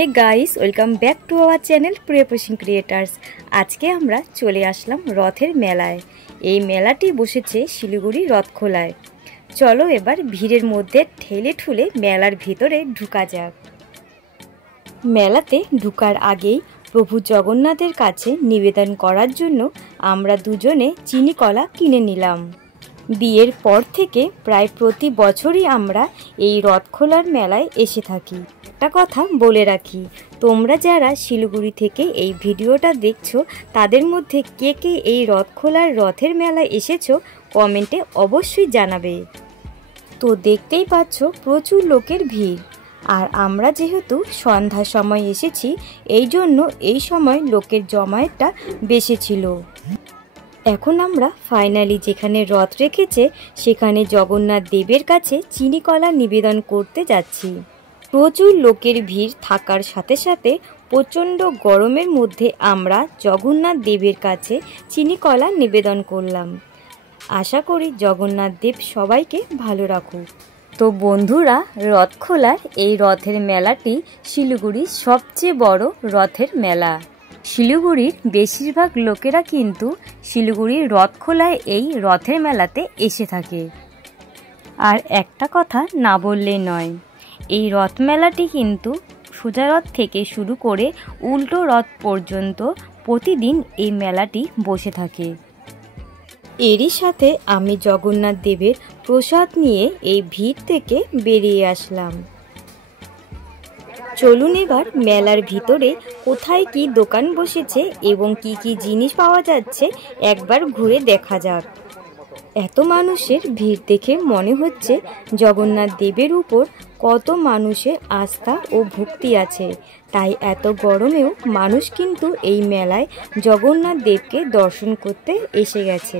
Hey guys, welcome back to our channel প্রিয়পোষিং creators. আজকে আমরা চলে আসলাম রথের মেলায়। এই মেলাটি বসেছে শিলিগুড়ি রথখোলায়। চলো এবার ভিড়ের মধ্যে ঠেলে ঠুলে মেলার ভিতরে ঢুকা যাক। মেলাতে ঢুকার আগেই প্রভু জগন্নাথের কাছে নিবেদন করার জন্য আমরা দুজনে চিনি কলা কিনে নিলাম। বিয়ের পর থেকে প্রায় প্রতি বছরই আমরা এই রথখোলার মেলায় এসে থাকি। একটা কথা বলে রাখি, তোমরা যারা শিলিগুড়ি থেকে এই ভিডিওটা দেখছো তাদের মধ্যে কে কে এই রথখোলার রথের মেলায় এসেছো কমেন্টে অবশ্যই জানাবে। তো দেখতেই পাচ্ছ প্রচুর লোকের ভিড়, আর আমরা যেহেতু সন্ধ্যার সময় এসেছি এই জন্য এই সময় লোকের জমায়েতটা বেশি ছিল। এখন আমরা ফাইনালি যেখানে রথ রেখেছে সেখানে জগন্নাথ দেবের কাছে চিনি কলা নিবেদন করতে যাচ্ছি। প্রচুর লোকের ভিড় থাকার সাথে সাথে প্রচণ্ড গরমের মধ্যে আমরা জগন্নাথ দেবের কাছে চিনি কলা নিবেদন করলাম। আশা করি জগন্নাথ দেব সবাইকে ভালো রাখুক। তো বন্ধুরা, রথখোলার এই রথের মেলাটি শিলিগুড়ির সবচেয়ে বড় রথের মেলা। শিলিগুড়ির বেশিরভাগ লোকেরা কিন্তু শিলিগুড়ির রথখোলায় এই রথের মেলাতে এসে থাকে। আর একটা কথা না বললেই নয়, এই রথ মেলাটি কিন্তু সোজা রথ থেকে শুরু করে উল্টো রথ পর্যন্ত প্রতিদিন এই মেলাটি বসে থাকে। এরই সাথে আমি জগন্নাথ দেবের প্রসাদ নিয়ে এই ভিড় থেকে বেরিয়ে আসলাম। চলুন এবার মেলার ভিতরে কোথায় কি দোকান বসেছে এবং কি কি জিনিস পাওয়া যাচ্ছে একবার ঘুরে দেখা যাক। এত মানুষের ভিড় দেখে মনে হচ্ছে জগন্নাথ দেবের উপর কত মানুষের আস্থা ও ভক্তি আছে, তাই এত গরমেও মানুষ কিন্তু এই মেলায় জগন্নাথ দেবকে দর্শন করতে এসে গেছে।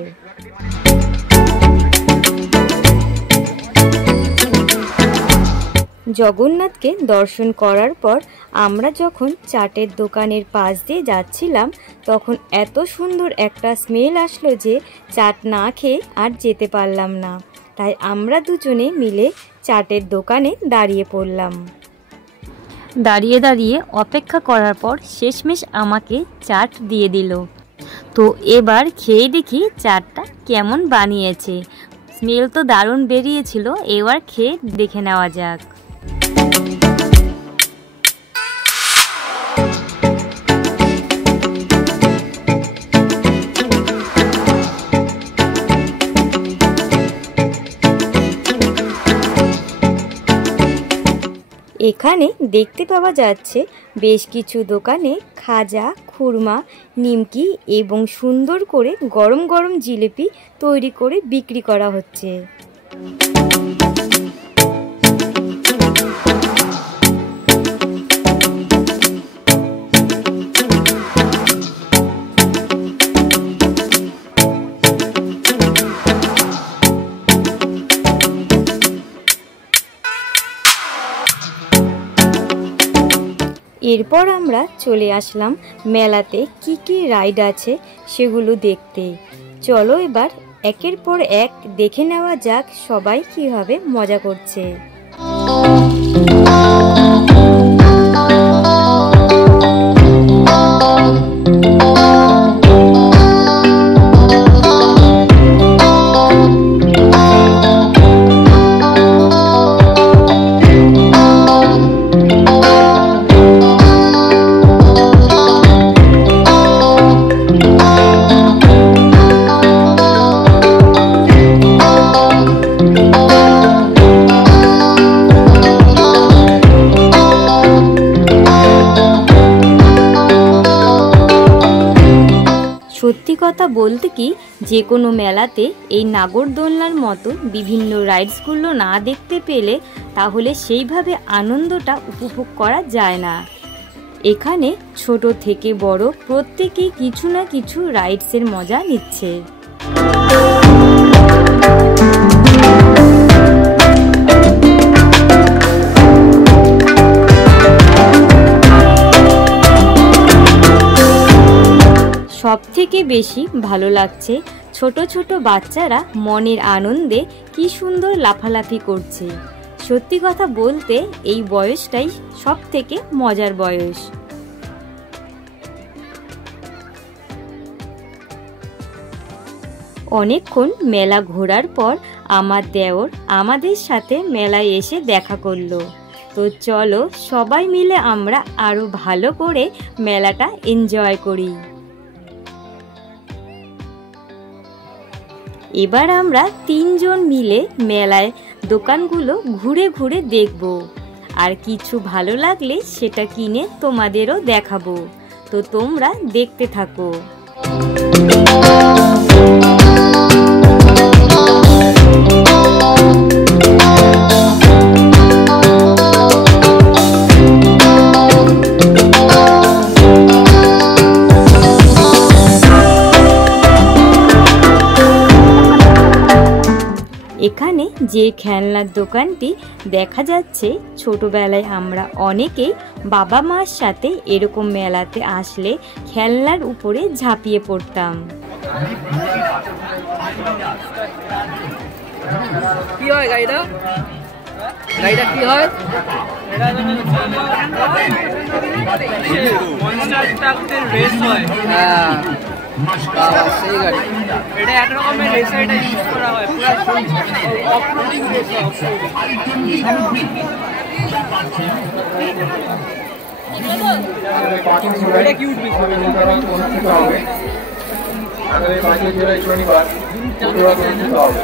জগন্নাথকে দর্শন করার পর আমরা যখন চাটের দোকানের পাশ দিয়ে যাচ্ছিলাম তখন এত সুন্দর একটা স্মেল আসলো যে চাট না খেয়ে আর যেতে পারলাম না। তাই আমরা দুজনে মিলে চাটের দোকানে দাঁড়িয়ে পড়লাম। দাঁড়িয়ে দাঁড়িয়ে অপেক্ষা করার পর শেষমেশ আমাকে চাট দিয়ে দিল। তো এবার খেয়ে দেখি চাটটা কেমন বানিয়েছে। স্মেল তো দারুণ বেরিয়েছিল, এবার খেয়ে দেখে নেওয়া যাক। এখানে দেখতে পাওয়া যাচ্ছে বেশ কিছু দোকানে খাজা, খুরমা, নিমকি এবং সুন্দর করে গরম গরম জিলিপি তৈরি করে বিক্রি করা হচ্ছে। এরপর আমরা চলে আসলাম মেলাতে কি কি রাইড আছে সেগুলো দেখতে। চলো এবার একের পর এক দেখে নেওয়া যাক সবাই কিভাবে মজা করছে। সত্যি কথা বলতে কি, যে কোনো মেলাতে এই নাগরদোলনার মতো বিভিন্ন রাইডসগুলো না দেখতে পেলে তাহলে সেইভাবে আনন্দটা উপভোগ করা যায় না। এখানে ছোট থেকে বড় প্রত্যেকেই কিছু না কিছু রাইডসের মজা নিচ্ছে। সবথেকে বেশি ভালো লাগছে ছোট ছোট বাচ্চারা মনের আনন্দে কি সুন্দর লাফালাফি করছে। সত্যি কথা বলতে এই বয়সটাই সব থেকে মজার বয়স। অনেকক্ষণ মেলা ঘোরার পর আমার দেওর আমাদের সাথে মেলায় এসে দেখা করলো। তো চলো সবাই মিলে আমরা আরো ভালো করে মেলাটা এনজয় করি। এবার আমরা 3 জন মিলে মেলায় দোকানগুলো ঘুরে ঘুরে দেখব, আর কিছু ভালো লাগলে সেটা কিনে তোমাদেরও দেখাবো। তো তোমরা দেখতে থাকো। এখানে যে খেলনার দোকানটি দেখা যাচ্ছে, ছোটবেলায় আমরা অনেকেই বাবা মার সাথে এরকম মেলাতে আসলে খেলনার উপরে ঝাঁপিয়ে পড়তাম। কি হয় গাড়িটা? গাড়িটা কি হয়? হ্যাঁ, সেই গাড়ি। এটা এক রকমের রেসার, এটা ইউজ করা হয় পুরো অফরোডিং রেসার। এটা কিউট অনুষ্ঠিত হবে। আগামী 5 জুলাই শনিবার অনুষ্ঠিত হবে।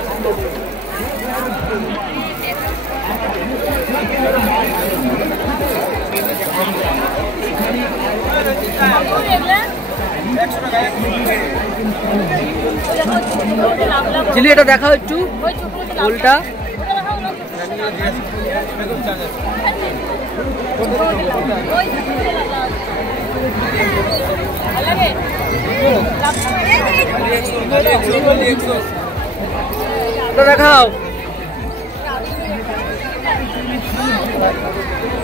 চিলি এটা দেখাও একটু, গোলটা। দেখাও,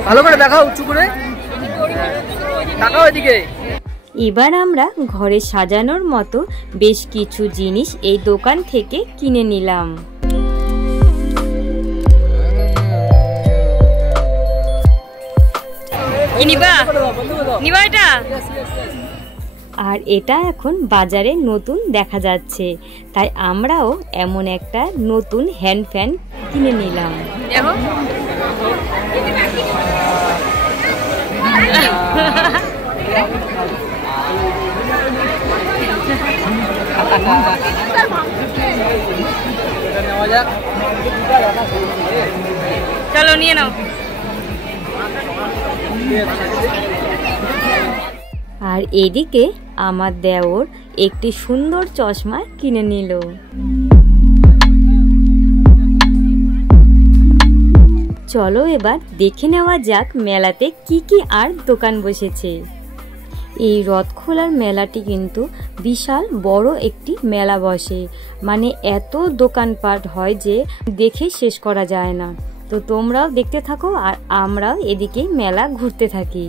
ভালো করে দেখাও, উঁচু করে দেখাও এদিকে। এবার আমরা ঘরে সাজানোর মতো বেশ কিছু জিনিস এই দোকান থেকে কিনে নিলাম। আর এটা এখন বাজারে নতুন দেখা যাচ্ছে, তাই আমরাও এমন একটা নতুন হ্যান্ড ফ্যান কিনে নিলাম। চলো নিয়ে নাও। আর এদিকে আমার দেওর একটি সুন্দর চশমা কিনে নিল। চলো এবার দেখে নেওয়া যাক মেলাতে কি কি আর দোকান বসেছে। এই রথখোলার মেলাটি কিন্তু বিশাল বড় একটি মেলা বসে, মানে এত দোকানপাট হয় যে দেখে শেষ করা যায় না। তো তোমরাও দেখতে থাকো আর আমরাও এদিকে মেলা ঘুরতে থাকি।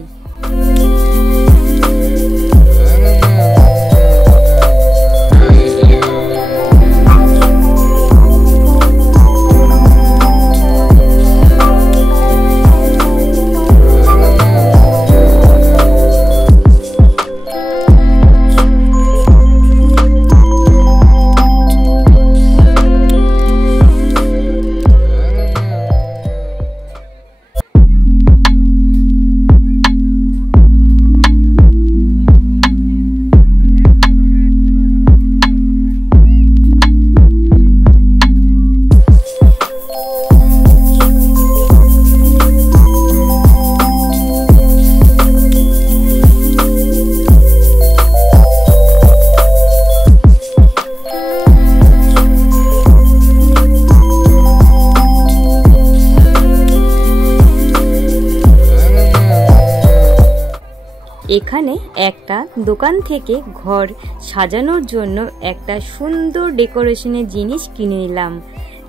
এখানে একটা দোকান থেকে ঘর সাজানোর জন্য একটা সুন্দর ডেকোরেশনের জিনিস কিনে নিলাম।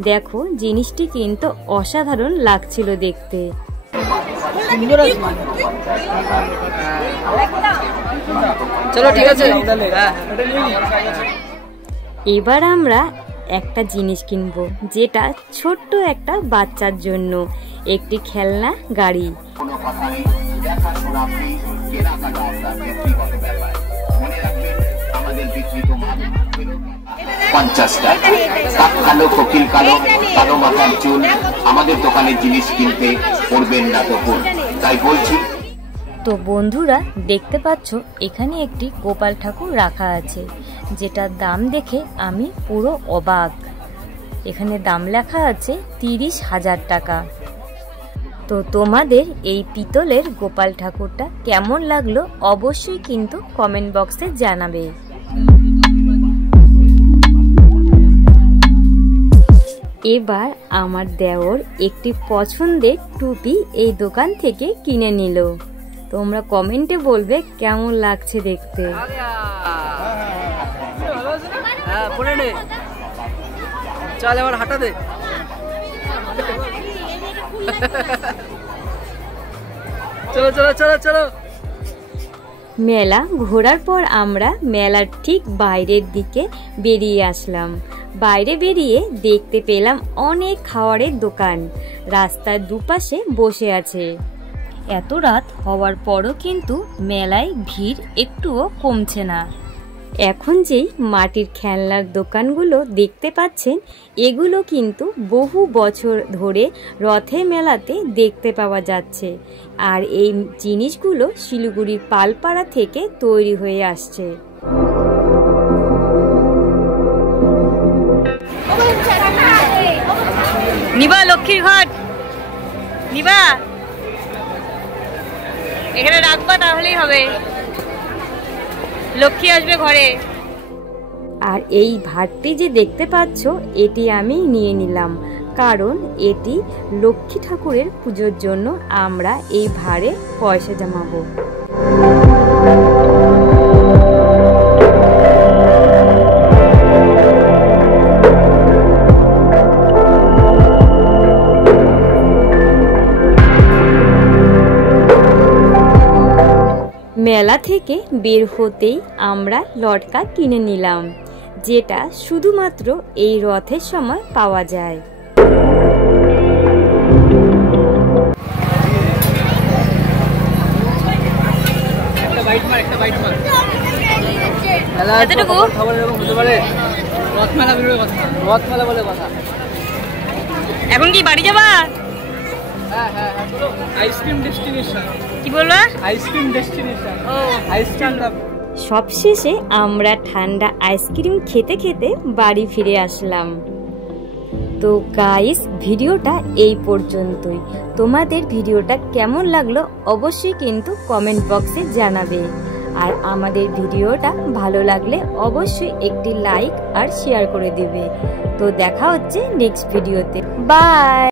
দেখো জিনিসটি কিন্তু অসাধারণ লাগছিল দেখতে। চলো ঠিক আছে। এবার আমরা একটা জিনিস কিনবো, যেটা ছোট্ট একটা বাচ্চার জন্য, একটি খেলনা গাড়ি। কালো কোকিল কালো কালো মাথার চুল, আমাদের দোকানের জিনিস কিনতে পড়বেন না তখন, তাই বলছি। তো বন্ধুরা দেখতে পাচ্ছ এখানে একটি গোপাল ঠাকুর রাখা আছে, যেটার দাম দেখে আমি পুরো অবাক। এখানে দাম লেখা আছে 30,000 টাকা। তো তোমাদের এই পিতলের গোপাল ঠাকুরটা কেমন লাগলো অবশ্যই কিন্তু কমেন্ট বক্সে জানাবে। এবার আমার দেওর একটি পছন্দের টুপি এই দোকান থেকে কিনে নিল। তোমরা কমেন্টে বলবে কেমন লাগছে দেখতে। চল এবার হাঁটা দে। চলো চলো চলো চলো। মেলা ঘোরার পর আমরা মেলার ঠিক বাইরের দিকে বেরিয়ে আসলাম। বাইরে বেরিয়ে দেখতে পেলাম অনেক খাবারের দোকান রাস্তার দুপাশে বসে আছে। এত রাত হওয়ার পরও কিন্তু মেলায় ভিড় একটুও কমছে না। এখন যেই মাটির খেলনার দোকানগুলো দেখতে পাচ্ছেন, এগুলো কিন্তু বহু বছর ধরে রথের মেলাতে দেখতে পাওয়া যাচ্ছে। আর এই জিনিসগুলো শিলিগুড়ির পালপাড়া থেকে তৈরি হয়ে আসছে। নিবা লক্ষ্মীর ঘাট, নিবা এখানে রাখবা, তাহলেই হবে, লক্ষ্মী আসবে ঘরে। আর এই ভাতটি যে দেখতে পাচ্ছ, এটি আমি নিয়ে নিলাম, কারণ এটি লক্ষ্মী ঠাকুরের পুজোর জন্য আমরা এই ভাড়ে পয়সা জমাবো। মেলা থেকে বের হতেই আমরা লটকা কিনে নিলাম, যেটা শুধুমাত্র এই রথের সময় পাওয়া যায়। এখন কি বাড়ি যাবা? Ice cream destination. কি বলবা? Ice cream destination. ও আইসক্রিম। সবশেষে আমরা ঠান্ডা আইসক্রিম খেতে খেতে বাড়ি ফিরে আসলাম। তো গাইস, ভিডিওটা এই পর্যন্তই। তোমাদের ভিডিওটা কেমন লাগলো অবশ্যই কিন্তু কমেন্ট বক্সে জানাবে। আর আমাদের ভিডিওটা ভালো লাগলে অবশ্যই একটি লাইক আর শেয়ার করে দিবে। তো দেখা হচ্ছে নেক্সট ভিডিওতে। বাই।